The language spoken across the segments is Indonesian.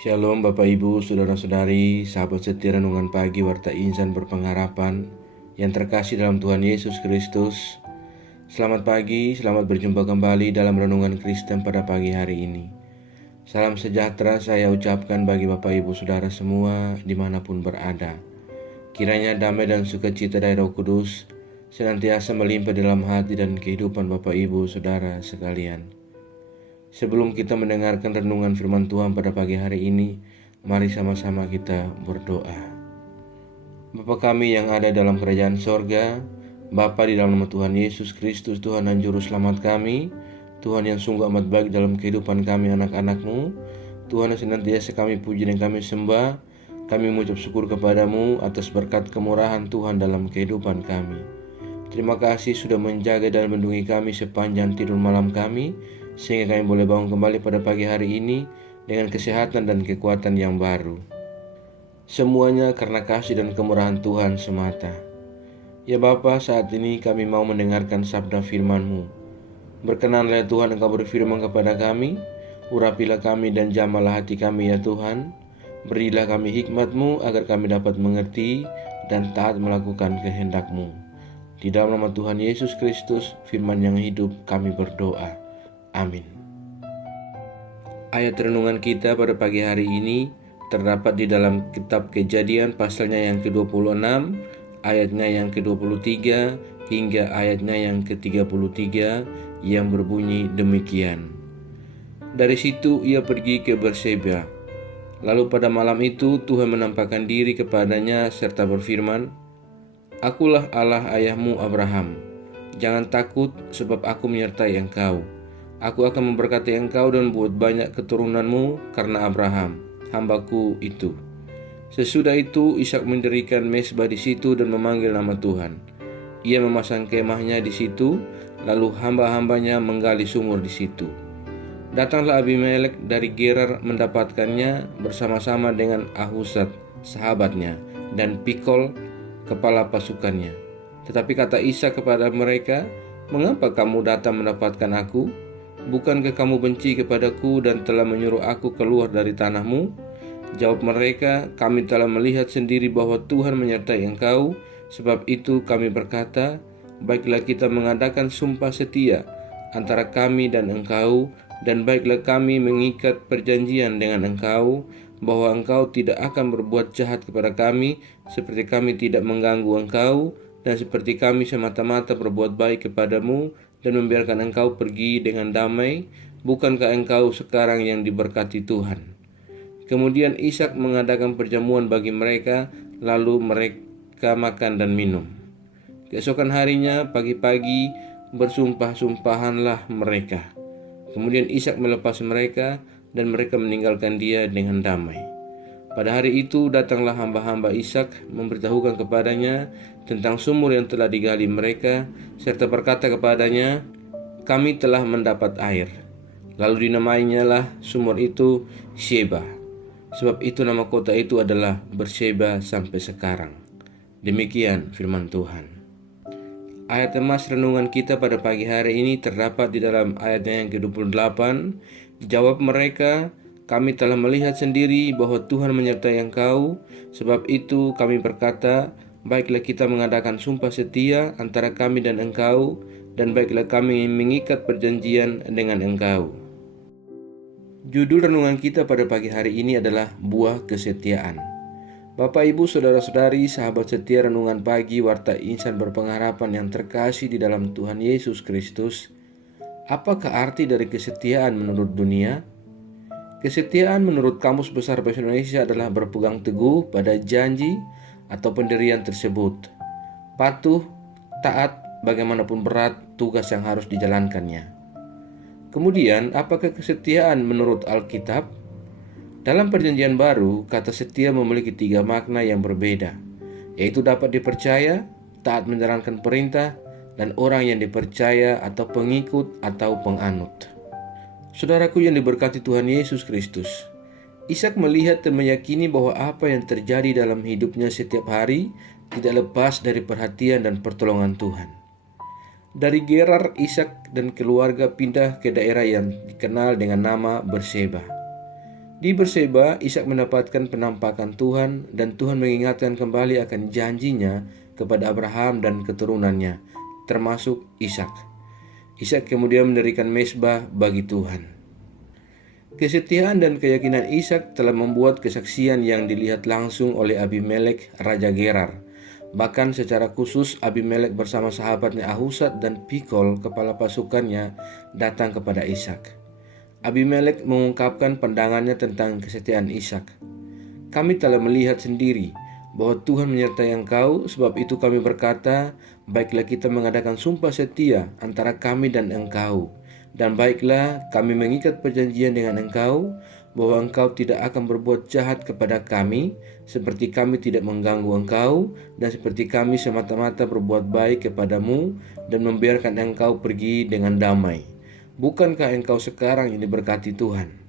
Shalom Bapak Ibu, Saudara-saudari, sahabat setia renungan pagi Warta Insan Berpengharapan yang terkasih dalam Tuhan Yesus Kristus. Selamat pagi, selamat berjumpa kembali dalam renungan Kristen pada pagi hari ini. Salam sejahtera saya ucapkan bagi Bapak Ibu Saudara semua dimanapun berada. Kiranya damai dan sukacita dari Roh Kudus senantiasa melimpah dalam hati dan kehidupan Bapak Ibu Saudara sekalian. Sebelum kita mendengarkan renungan firman Tuhan pada pagi hari ini, mari sama-sama kita berdoa. Bapa kami yang ada dalam kerajaan sorga, Bapa di dalam nama Tuhan Yesus Kristus, Tuhan dan Juru Selamat kami, Tuhan yang sungguh amat baik dalam kehidupan kami anak-anak-Mu, Tuhan yang senantiasa kami puji dan kami sembah, kami mengucap syukur kepadamu atas berkat kemurahan Tuhan dalam kehidupan kami. Terima kasih sudah menjaga dan melindungi kami sepanjang tidur malam kami, sehingga kami boleh bangun kembali pada pagi hari ini dengan kesehatan dan kekuatan yang baru. Semuanya karena kasih dan kemurahan Tuhan semata. Ya Bapa, saat ini kami mau mendengarkan sabda firman-Mu. Berkenanlah Tuhan Engkau berfirman kepada kami, urapilah kami dan jamalah hati kami ya Tuhan. Berilah kami hikmat-Mu agar kami dapat mengerti dan taat melakukan kehendak-Mu. Di dalam nama Tuhan Yesus Kristus, firman yang hidup, kami berdoa. Amin. Ayat renungan kita pada pagi hari ini terdapat di dalam kitab Kejadian pasalnya yang ke-26, ayatnya yang ke-23 hingga ayatnya yang ke-33 yang berbunyi demikian. Dari situ ia pergi ke Berseba. Lalu pada malam itu Tuhan menampakkan diri kepadanya serta berfirman, "Akulah Allah ayahmu Abraham. Jangan takut sebab aku menyertai engkau. Aku akan memberkati engkau dan buat banyak keturunanmu karena Abraham, hambaku itu." Sesudah itu Ishak mendirikan mezbah di situ dan memanggil nama Tuhan. Ia memasang kemahnya di situ, lalu hamba-hambanya menggali sumur di situ. Datanglah Abimelek dari Gerar mendapatkannya bersama-sama dengan Ahuzat sahabatnya dan Pikol kepala pasukannya. Tetapi kata Ishak kepada mereka, "Mengapa kamu datang mendapatkan aku? Bukankah kamu benci kepadaku dan telah menyuruh aku keluar dari tanahmu?" Jawab mereka, "Kami telah melihat sendiri bahwa Tuhan menyertai engkau. Sebab itu kami berkata, baiklah kita mengadakan sumpah setia antara kami dan engkau, dan baiklah kami mengikat perjanjian dengan engkau, bahwa engkau tidak akan berbuat jahat kepada kami, seperti kami tidak mengganggu engkau, dan seperti kami semata-mata berbuat baik kepadamu, dan membiarkan engkau pergi dengan damai. Bukankah engkau sekarang yang diberkati Tuhan?" Kemudian Ishak mengadakan perjamuan bagi mereka, lalu mereka makan dan minum. Keesokan harinya pagi-pagi bersumpah-sumpahanlah mereka. Kemudian Ishak melepas mereka dan mereka meninggalkan dia dengan damai. Pada hari itu datanglah hamba-hamba Ishak memberitahukan kepadanya tentang sumur yang telah digali mereka, serta berkata kepadanya, "Kami telah mendapat air." Lalu dinamainya lah sumur itu Sheba. Sebab itu nama kota itu adalah Berseba sampai sekarang. Demikian firman Tuhan. Ayat emas renungan kita pada pagi hari ini terdapat di dalam ayatnya yang ke-28. Jawab mereka, "Kami telah melihat sendiri bahwa Tuhan menyertai engkau. Sebab itu kami berkata, baiklah kita mengadakan sumpah setia antara kami dan engkau, dan baiklah kami mengikat perjanjian dengan engkau." Judul renungan kita pada pagi hari ini adalah buah kesetiaan. Bapak, Ibu, Saudara-saudari, sahabat setia renungan pagi Warta Insan Berpengharapan yang terkasih di dalam Tuhan Yesus Kristus. Apakah arti dari kesetiaan menurut dunia? Kesetiaan menurut Kamus Besar Bahasa Indonesia adalah berpegang teguh pada janji atau pendirian tersebut, patuh, taat bagaimanapun berat tugas yang harus dijalankannya. Kemudian, apakah kesetiaan menurut Alkitab? Dalam Perjanjian Baru, kata setia memiliki 3 makna yang berbeda, yaitu dapat dipercaya, taat menjalankan perintah, dan orang yang dipercaya atau pengikut atau penganut. Saudaraku yang diberkati Tuhan Yesus Kristus, Ishak melihat dan meyakini bahwa apa yang terjadi dalam hidupnya setiap hari tidak lepas dari perhatian dan pertolongan Tuhan. Dari Gerar, Ishak dan keluarga pindah ke daerah yang dikenal dengan nama Berseba. Di Berseba, Ishak mendapatkan penampakan Tuhan dan Tuhan mengingatkan kembali akan janjinya kepada Abraham dan keturunannya, termasuk Ishak. Ishak kemudian mendirikan mezbah bagi Tuhan. Kesetiaan dan keyakinan Ishak telah membuat kesaksian yang dilihat langsung oleh Abimelek, Raja Gerar. Bahkan secara khusus Abimelek bersama sahabatnya Ahuzat dan Pikol, kepala pasukannya, datang kepada Ishak. Abimelek mengungkapkan pandangannya tentang kesetiaan Ishak. Kami telah melihat sendiri bahwa Tuhan menyertai engkau, sebab itu kami berkata, baiklah kita mengadakan sumpah setia antara kami dan engkau. Dan baiklah kami mengikat perjanjian dengan engkau, bahwa engkau tidak akan berbuat jahat kepada kami, seperti kami tidak mengganggu engkau, dan seperti kami semata-mata berbuat baik kepadamu, dan membiarkan engkau pergi dengan damai. Bukankah engkau sekarang ini diberkati Tuhan?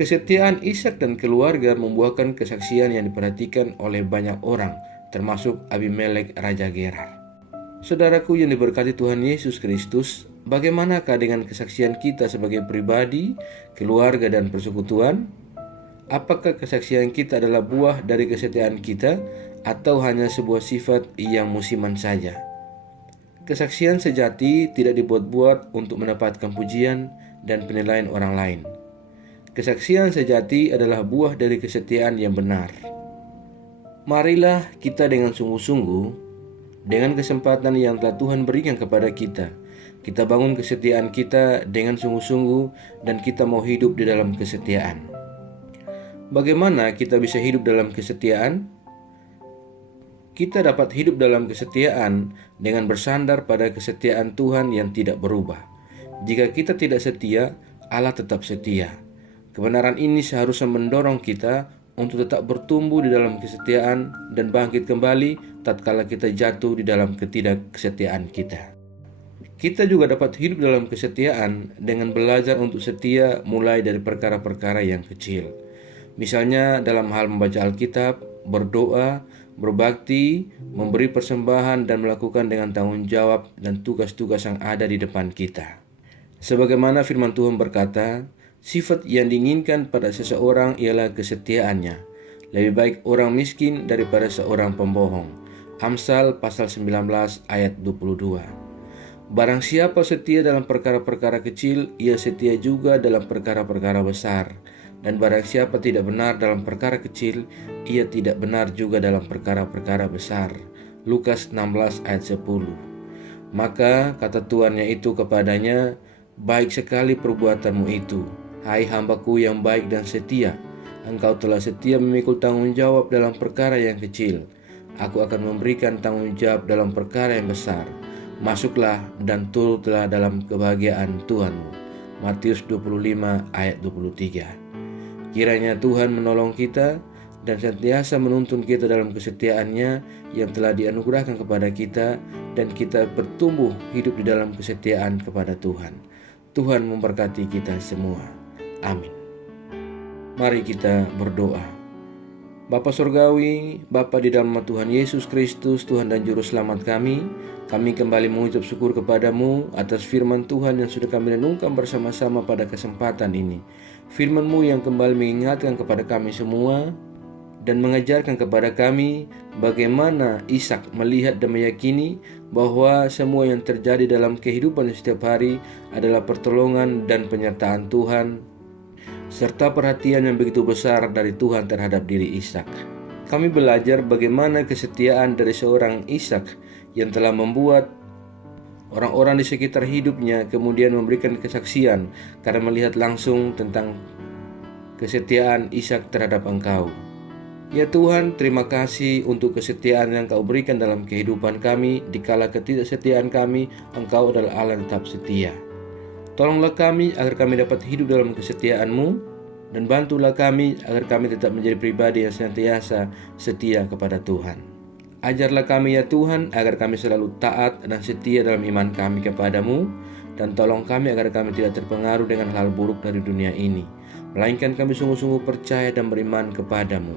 Kesetiaan Ishak dan keluarga membuahkan kesaksian yang diperhatikan oleh banyak orang, termasuk Abimelek, Raja Gerar. Saudaraku yang diberkati Tuhan Yesus Kristus, bagaimanakah dengan kesaksian kita sebagai pribadi, keluarga, dan persekutuan? Apakah kesaksian kita adalah buah dari kesetiaan kita, atau hanya sebuah sifat yang musiman saja? Kesaksian sejati tidak dibuat-buat untuk mendapatkan pujian dan penilaian orang lain. Kesaksian sejati adalah buah dari kesetiaan yang benar. Marilah kita dengan sungguh-sungguh, dengan kesempatan yang telah Tuhan berikan kepada kita bangun kesetiaan kita dengan sungguh-sungguh, dan kita mau hidup di dalam kesetiaan. Bagaimana kita bisa hidup dalam kesetiaan? Kita dapat hidup dalam kesetiaan dengan bersandar pada kesetiaan Tuhan yang tidak berubah. Jika kita tidak setia, Allah tetap setia. Kebenaran ini seharusnya mendorong kita untuk tetap bertumbuh di dalam kesetiaan dan bangkit kembali tatkala kita jatuh di dalam ketidaksetiaan kita. Kita juga dapat hidup dalam kesetiaan dengan belajar untuk setia mulai dari perkara-perkara yang kecil. Misalnya dalam hal membaca Alkitab, berdoa, berbakti, memberi persembahan, dan melakukan dengan tanggung jawab dan tugas-tugas yang ada di depan kita. Sebagaimana firman Tuhan berkata, sifat yang diinginkan pada seseorang ialah kesetiaannya. Lebih baik orang miskin daripada seorang pembohong. Amsal pasal 19 ayat 22. Barang siapa setia dalam perkara-perkara kecil, ia setia juga dalam perkara-perkara besar. Dan barang siapa tidak benar dalam perkara kecil, ia tidak benar juga dalam perkara-perkara besar. Lukas 16 ayat 10. Maka kata tuannya itu kepadanya, baik sekali perbuatanmu itu, hai hambaku yang baik dan setia. Engkau telah setia memikul tanggung jawab dalam perkara yang kecil. Aku akan memberikan tanggung jawab dalam perkara yang besar. Masuklah dan turutlah dalam kebahagiaan Tuhanmu. Matius 25 ayat 23. Kiranya Tuhan menolong kita dan senantiasa menuntun kita dalam kesetiaannya yang telah dianugerahkan kepada kita, dan kita bertumbuh hidup di dalam kesetiaan kepada Tuhan. Tuhan memberkati kita semua. Amin. Mari kita berdoa. Bapa Surgawi, Bapa di dalam Tuhan Yesus Kristus, Tuhan dan Juru Selamat kami kembali mengucap syukur kepadamu atas firman Tuhan yang sudah kami renungkan bersama-sama pada kesempatan ini. Firman-Mu yang kembali mengingatkan kepada kami semua dan mengajarkan kepada kami bagaimana Ishak melihat dan meyakini bahwa semua yang terjadi dalam kehidupan setiap hari adalah pertolongan dan penyertaan Tuhan, serta perhatian yang begitu besar dari Tuhan terhadap diri Ishak. Kami belajar bagaimana kesetiaan dari seorang Ishak yang telah membuat orang-orang di sekitar hidupnya kemudian memberikan kesaksian karena melihat langsung tentang kesetiaan Ishak terhadap Engkau. Ya Tuhan, terima kasih untuk kesetiaan yang Kau berikan dalam kehidupan kami. Dikala ketidaksetiaan kami, Engkau adalah Allah yang tetap setia. Tolonglah kami agar kami dapat hidup dalam kesetiaan-Mu, dan bantulah kami agar kami tetap menjadi pribadi yang senantiasa setia kepada Tuhan. Ajarlah kami ya Tuhan agar kami selalu taat dan setia dalam iman kami kepadamu, dan tolong kami agar kami tidak terpengaruh dengan hal buruk dari dunia ini, melainkan kami sungguh-sungguh percaya dan beriman kepadamu.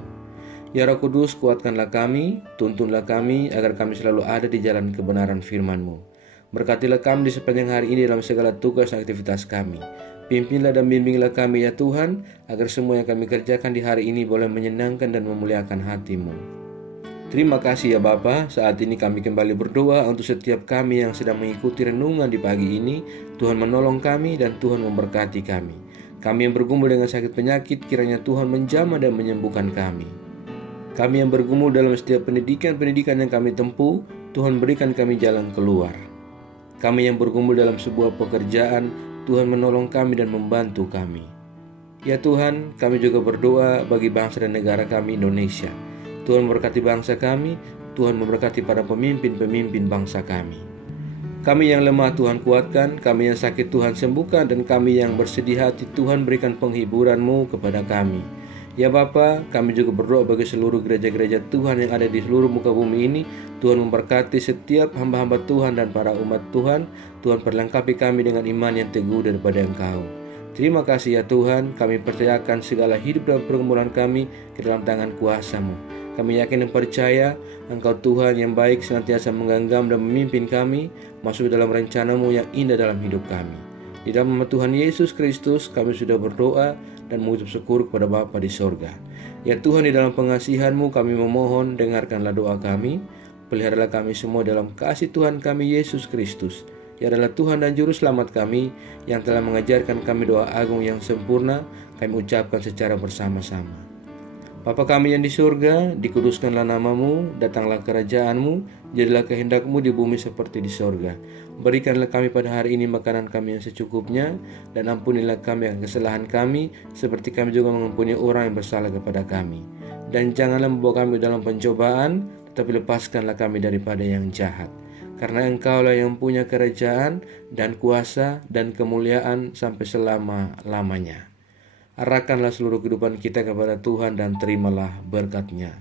Ya Roh Kudus, kuatkanlah kami, tuntunlah kami agar kami selalu ada di jalan kebenaran firman-Mu. Berkatilah kami di sepanjang hari ini dalam segala tugas dan aktivitas kami. Pimpinlah dan bimbinglah kami ya Tuhan, agar semua yang kami kerjakan di hari ini boleh menyenangkan dan memuliakan hati-Mu. Terima kasih ya Bapa. Saat ini kami kembali berdoa untuk setiap kami yang sedang mengikuti renungan di pagi ini. Tuhan menolong kami dan Tuhan memberkati kami. Kami yang bergumul dengan sakit penyakit, kiranya Tuhan menjamah dan menyembuhkan kami. Kami yang bergumul dalam setiap pendidikan yang kami tempuh, Tuhan berikan kami jalan keluar. Kami yang bergumul dalam sebuah pekerjaan, Tuhan menolong kami dan membantu kami. Ya Tuhan, kami juga berdoa bagi bangsa dan negara kami Indonesia. Tuhan memberkati bangsa kami, Tuhan memberkati para pemimpin-pemimpin bangsa kami. Kami yang lemah Tuhan kuatkan, kami yang sakit Tuhan sembuhkan, dan kami yang bersedih hati Tuhan berikan penghiburan-Mu kepada kami. Ya Bapa, kami juga berdoa bagi seluruh gereja-gereja Tuhan yang ada di seluruh muka bumi ini. Tuhan memberkati setiap hamba-hamba Tuhan dan para umat Tuhan. Tuhan perlengkapi kami dengan iman yang teguh daripada Engkau. Terima kasih ya Tuhan, kami percayakan segala hidup dan pergumulan kami ke dalam tangan kuasa-Mu. Kami yakin dan percaya Engkau Tuhan yang baik senantiasa menggenggam dan memimpin kami masuk dalam rencana-Mu yang indah dalam hidup kami. Di dalam nama Tuhan Yesus Kristus kami sudah berdoa dan mengucap syukur kepada Bapa di sorga. Ya Tuhan, di dalam pengasihan-Mu kami memohon, dengarkanlah doa kami. Peliharalah kami semua dalam kasih Tuhan kami Yesus Kristus. Ia adalah Tuhan dan Juru Selamat kami yang telah mengajarkan kami doa agung yang sempurna. Kami ucapkan secara bersama-sama. Bapa kami yang di surga, dikuduskanlah nama-Mu, datanglah kerajaan-Mu, jadilah kehendak-Mu di bumi seperti di sorga. Berikanlah kami pada hari ini makanan kami yang secukupnya, dan ampunilah kami akan kesalahan kami, seperti kami juga mengampuni orang yang bersalah kepada kami. Dan janganlah membawa kami dalam pencobaan, tetapi lepaskanlah kami daripada yang jahat. Karena Engkaulah yang punya kerajaan dan kuasa dan kemuliaan sampai selama-lamanya. Arahkanlah seluruh kehidupan kita kepada Tuhan dan terimalah berkat-Nya.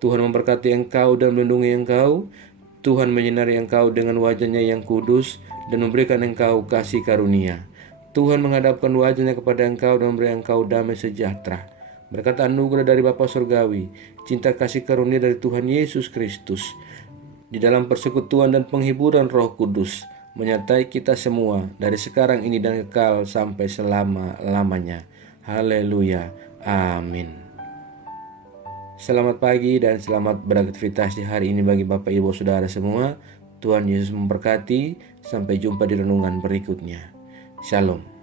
Tuhan memberkati engkau dan melindungi engkau. Tuhan menyinari engkau dengan wajah-Nya yang kudus dan memberikan engkau kasih karunia. Tuhan menghadapkan wajah-Nya kepada engkau dan memberi engkau damai sejahtera. Berkat anugerah dari Bapa Surgawi, cinta kasih karunia dari Tuhan Yesus Kristus, di dalam persekutuan dan penghiburan Roh Kudus, menyertai kita semua dari sekarang ini dan kekal sampai selama-lamanya. Haleluya. Amin. Selamat pagi dan selamat beraktivitas di hari ini bagi Bapak Ibu Saudara semua. Tuhan Yesus memberkati. Sampai jumpa di renungan berikutnya. Shalom.